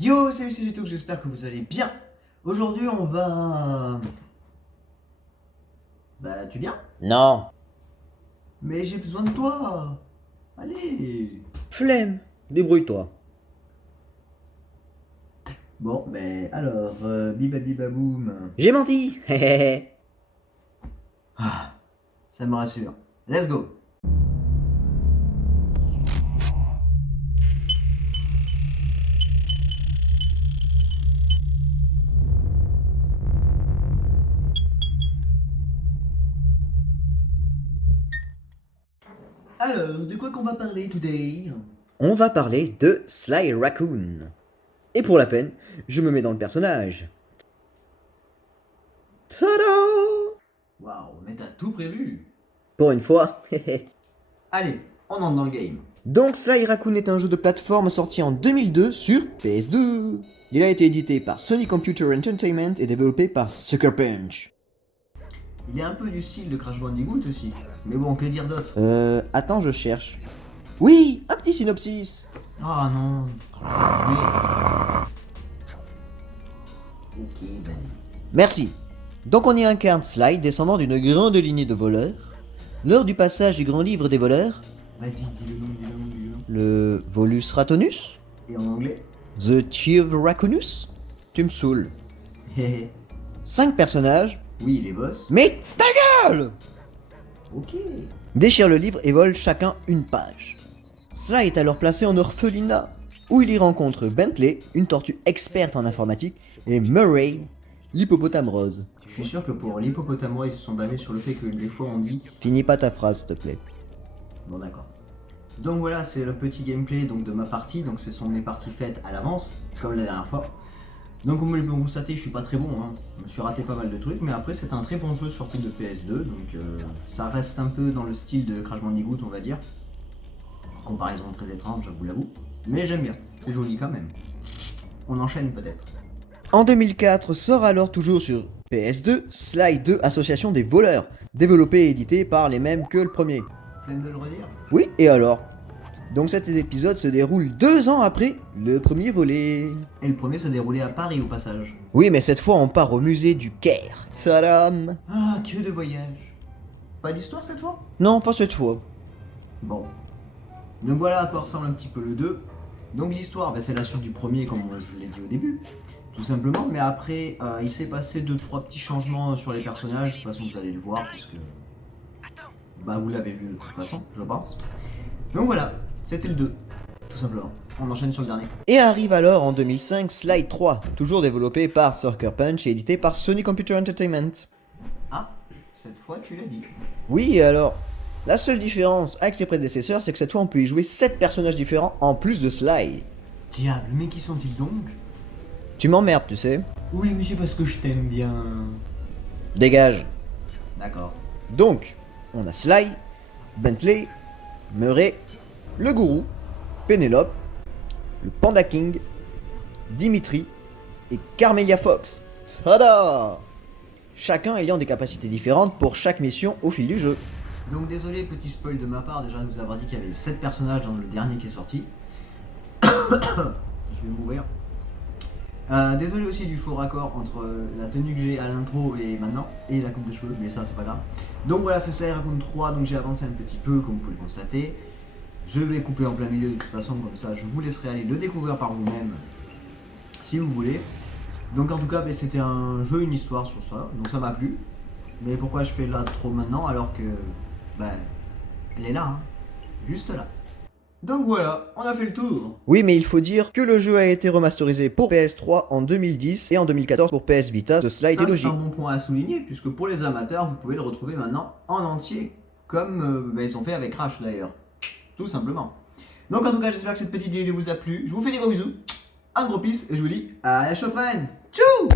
Yo, salut, c'est YouTube, j'espère que vous allez bien. Aujourd'hui, on va... Bah, tu viens? Non. Mais j'ai besoin de toi. Allez. Flemme. Débrouille-toi. Bon, ben alors, bibabibaboum. J'ai menti. Ah, ça me rassure. Let's go. Alors, de quoi qu'on va parler today? On va parler de Sly Raccoon. Et pour la peine, je me mets dans le personnage. Tada! Waouh, mais t'as tout prévu. Pour une fois. Allez, on entre dans le game. Donc Sly Raccoon est un jeu de plateforme sorti en 2002 sur PS2. Il a été édité par Sony Computer Entertainment et développé par Sucker Punch. Il est un peu du style de Crash Bandicoot aussi. Mais bon, que dire d'autre? Attends, je cherche. Oui, un petit synopsis. Ah non. Ok, vas-y. Merci. Donc on y incarne Sly, descendant d'une grande lignée de voleurs. Lors du passage du grand livre des voleurs, Vas-y, dis le nom, dis le nom, dis le nom. le Volus Ratonus, Et en anglais? The Chief Raccoonus, tu me saoules. 5 personnages, Oui, les boss. mais ta gueule, Ok. déchirent le livre et volent chacun une page. Sly est alors placé en orphelinat, où il y rencontre Bentley, une tortue experte en informatique, et Murray, l'hippopotame rose. Je suis sûr que pour l'hippopotame, ils se sont basés sur le fait que des fois on dit. Finis pas ta phrase, s'il te plaît. Bon, d'accord. Donc voilà, c'est le petit gameplay donc, de ma partie. Donc ce sont mes parties faites à l'avance, comme la dernière fois. Donc comme vous l'avez constaté, je suis pas très bon. Hein. Je me suis raté pas mal de trucs, mais après c'est un très bon jeu sorti de PS2. Donc ça reste un peu dans le style de Crash Bandicoot, on va dire. Comparaison très étrange, je vous l'avoue. Mais j'aime bien, c'est joli quand même. On enchaîne peut-être. En 2004 sort alors toujours sur PS2 Sly 2 Association des voleurs, développé et édité par les mêmes que le premier. Flemme de le redire? Oui, et alors? Donc cet épisode se déroule 2 ans après le premier volet. Et le premier se déroulait à Paris au passage. Oui, mais cette fois on part au musée du Caire. Tadam! Ah, que de voyage. Pas d'histoire cette fois? Non, pas cette fois. Bon. Donc voilà à quoi ressemble un petit peu le 2. Donc l'histoire, c'est la suite du premier comme je l'ai dit au début. Tout simplement, mais après il s'est passé 2-3 petits changements sur les personnages. De toute façon vous allez le voir puisque vous l'avez vu de toute façon, je pense. Donc voilà, c'était le 2. Tout simplement. On enchaîne sur le dernier. Et arrive alors en 2005 Sly 3, toujours développé par Sucker Punch et édité par Sony Computer Entertainment. Ah, cette fois tu l'as dit. Oui, et alors, la seule différence avec ses prédécesseurs, c'est que cette fois on peut y jouer 7 personnages différents en plus de Sly. Diable, mais qui sont-ils donc? Tu m'emmerdes, tu sais. Oui, mais c'est parce que je t'aime bien. Dégage. D'accord. Donc, on a Sly, Bentley, Murray, le gourou, Pénélope, le Panda King, Dimitri et Carmelia Fox. Tada! Chacun ayant des capacités différentes pour chaque mission au fil du jeu. Donc désolé, petit spoil de ma part, déjà de vous avoir dit qu'il y avait 7 personnages dans le dernier qui est sorti. Je vais mourir. Désolé aussi du faux raccord entre la tenue que j'ai à l'intro et maintenant, et la coupe de cheveux, mais ça c'est pas grave. Donc voilà, c'est Sly Raccoon 3, donc j'ai avancé un petit peu comme vous pouvez le constater. Je vais couper en plein milieu de toute façon, comme ça je vous laisserai aller le découvrir par vous-même, si vous voulez. Donc en tout cas, c'était un jeu, une histoire sur ça, donc ça m'a plu. Mais pourquoi je fais là trop maintenant alors que, elle est là, hein, juste là. Donc voilà, on a fait le tour. Oui, mais il faut dire que le jeu a été remasterisé pour PS3 en 2010 et en 2014 pour PS Vita. Ce Sly était Ça, c'est logique. un bon point à souligner, puisque pour les amateurs, vous pouvez le retrouver maintenant en entier, comme ils ont fait avec Crash d'ailleurs. Tout simplement. Donc en tout cas, j'espère que cette petite vidéo vous a plu. Je vous fais des gros bisous, un gros peace, et je vous dis à la prochaine. Tchou!